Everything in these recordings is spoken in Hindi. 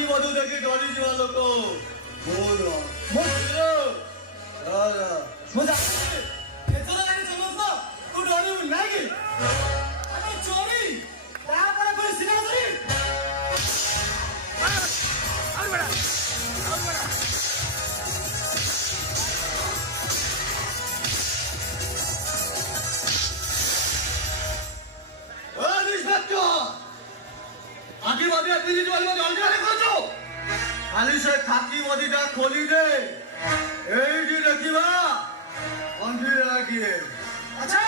खाकी मधु देखी डरी जीवा लोक बोल मुझे एथरा लाइन समझ तू डरी नहीं अरे चोरी ता पर कोई सिनेमा नहीं और बड़ा आगे वादी अपनी जी वाली में जानते हैं खोजो आली से खाकी वादी का खोली दे यही जी रखी बा अंधेर लगी है अच्छा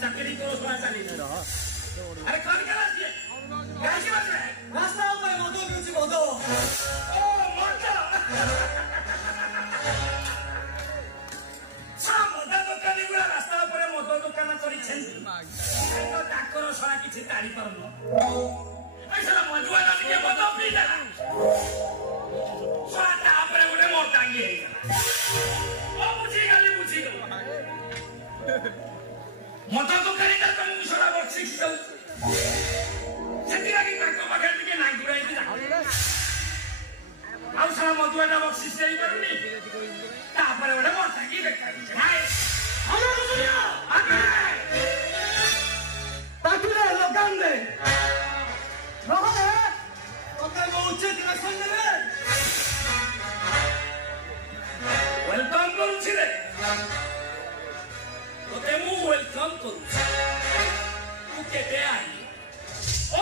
चाकरी करो चली अरे खान क्या रास्ता पे मधु पीछे मधु ओ मधु मदा दुकानी गुड़ा रास्ता पर मधु दुकान करी तो डाक्तर सरा किसी तारी पारन ऐसा मधुआ नदी के मधु पी देला सरा तापर गोटे मोर टांगी ओ बुझी गली मत दुकानी तुमको सरा बर्षी से पाखे टे नागुराई आउ सारा मधुआ बक्सी से गोटे मर्ताकी उचित वेलकम करुछि रे तोते मु वेलकम करुछि तू केते आई ओ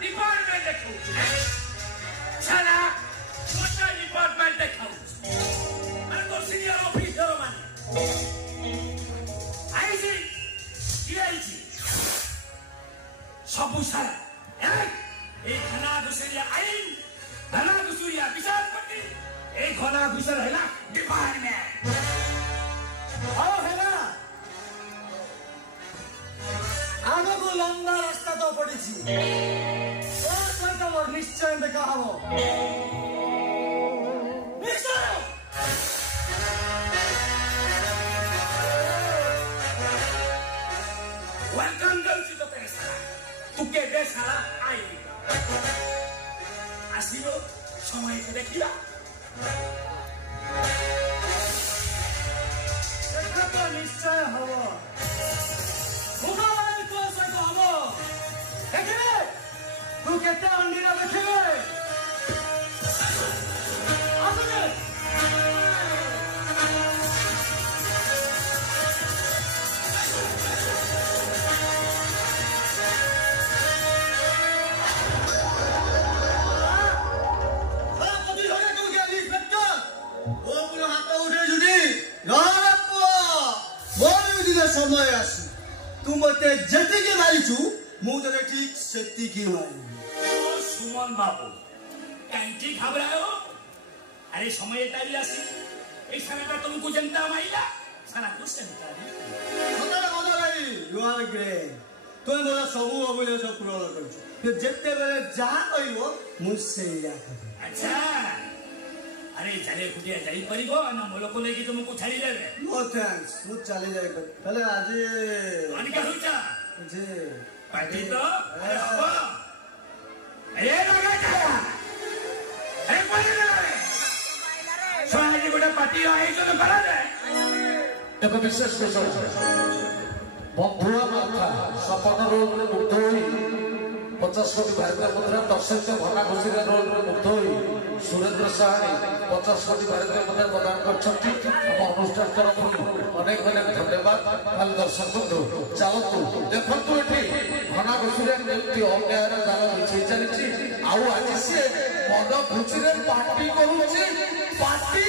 डिपार्टमेंट देखौ छला मोटा डिपार्टमेंट देखौ अरे तो सीनियर ऑफिसर माने आईसी किआईसी सबु सारा ए खाना दुसरिया आईन खाना दुसरिया विचारपति ए खाना दुसर हैला डिपार्टमेंट आओ हैला आगो को लंबा रास्ता तो पड़ी निश्चय देखा हम वेलकम करछि तो तेरे सारा तू के दे सारा आई आसिबो समय के देखिला देखा तो निश्चय हवा मुगावाई तो सको हवा देखिबे तू केते अंडीरा देखिबे आसुने समय आसी तू मते जति के मारिचु मु तने ठीक सेति की मारी ओ सुमन बाबू कांची घबरायो अरे समय तारी आसी ए समय तुमको जनता माइला सारा कुछ जनता मदर भाई यू आर ग्रेट तो मोला सबु अबले सब पूरा करछु फिर जत्ते बेले जा कहियो मुझसे या अच्छा अरे चले खुदिया जाई परिबो ना मोलो को लेकी तुमको छाड़ी देबे नो थैंक्स मु चली जाय पहले आज अनि का सोचा जी पार्टी तो अरे हबो अरे लगा का अरे कोई नहीं सोना गोटे पार्टी आई तो करा दे एक विशेष विषय बंधुआ माथा सपन रोग में मुक्त होई 50 कोटी भारतीय मुद्रा दर्शक घना खुशी रोग में मुक्त होई सुरेंद्र साहानी 50 कोटी भारतीय मुद्रा प्रदान करछंती हम अनुष्ठान तरफ अनेक अनेक धन्यवाद खाली दर्शक बंधु चलतु देखंतु एठी घना खुशी केमती अन्यायर जाल बिछै चलिछि आउ आज से मन खुशी रे पार्टी करूछि पार्टी